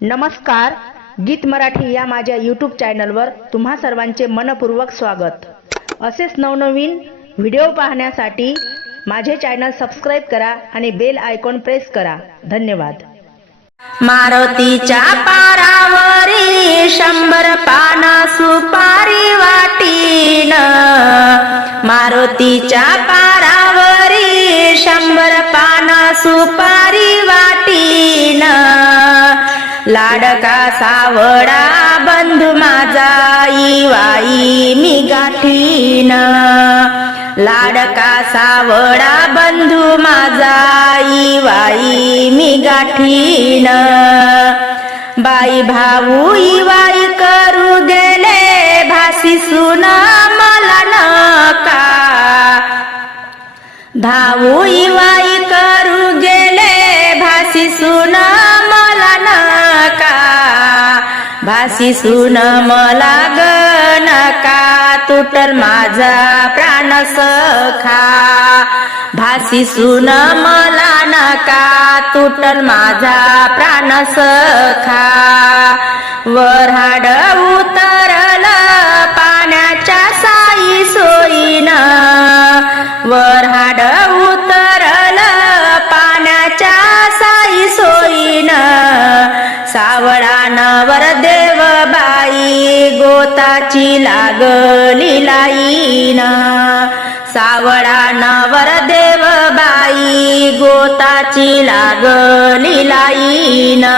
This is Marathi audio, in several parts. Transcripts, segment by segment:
नमस्कार गीत मराठी या माझ्या यूट्यूब चॅनलवर तुम्हा सर्वांचे मनपूर्वक स्वागत. असेच नवनवीन व्हिडिओ पाहण्यासाठी माझे चॅनल सबस्क्राईब करा आणि बेल आयकॉन प्रेस करा. धन्यवाद. मारुतीच्या पारावरी शंभर पाना सुपारी वाटीन. मारुतीच्या पारावरी शंभर पाना सुपारी लाडका सावडा बंधू माझा वाई मी गाठीन. लाडका सावडा बंधू माझा वाई मी गाठीन. बाई भाऊ इवाई करू गेले भासी सुना मला ना भासी सुन मला गणका तुटर माझा प्राण सखा. भासी सुन मला नका तुटर माझा प्राण सखा. वर हाडवू स्वताची लागली लाईना. सावळा नवर देव बाई गोताची लागली लाईना.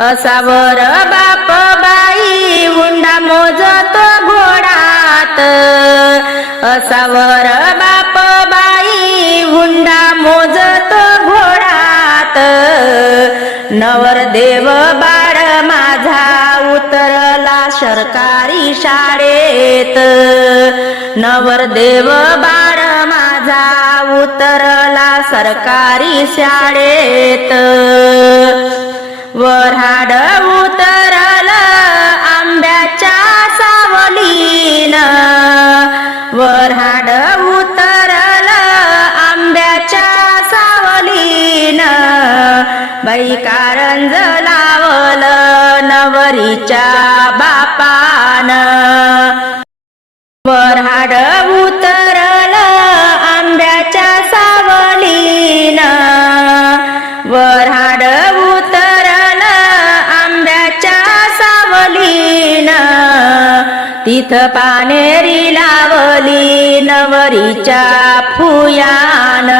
असावर बाप बाई हुंडा मोजतो घोडात. असावर सरकारी शाळेत. नवर देव बाळ माझा उतरला सरकारी शाळेत. वराड उतरल आंब्याच्या सावलीन. वराड उतरल आंब्याच्या सावलीन. बाई कारंज लावलं वऱ्हाड उतरला आंब्याच्या सावलीन. वऱ्हाड उतरला आंब्याच्या सावलीन. तिथ पानेरी लावली नवरीच्या फुयान.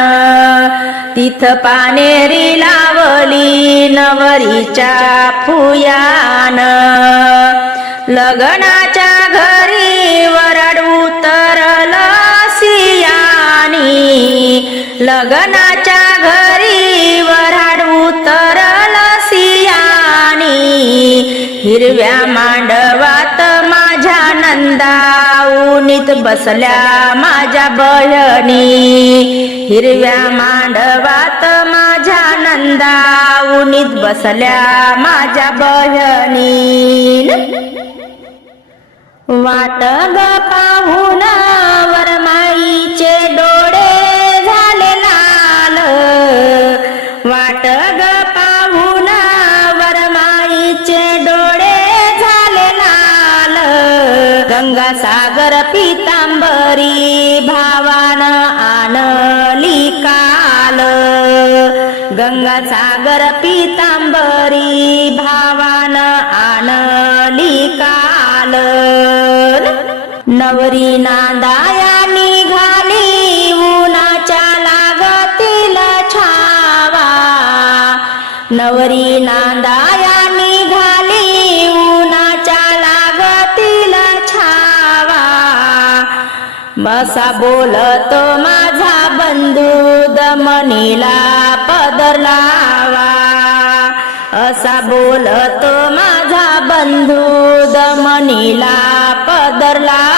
तिथ पानेरी लावली नवरीच्या फुयान. लग्नाच्या लग्नाच्या घरी वराड उतरल सियानी हिरव्या मांडवात माझ्या नंदाऊनीत बसल्या माझ्या बहिणी. हिरव्या मांडवात माझ्या नंदाऊनीत बसल्या माझ्या बहिणी. वाट ग पाहून तर पितांबरी भावान आणली काल. गंगासागर पितांबरी भावान आणली काल. नवरी नांदाया निघाली उन्हाच्या लागतील छावा. नवरी नांदा बसा बोलतो माझा बंधू दमनीला पदर लावा. असा बोलतो माझा बंधू दमनीला पदर लावा.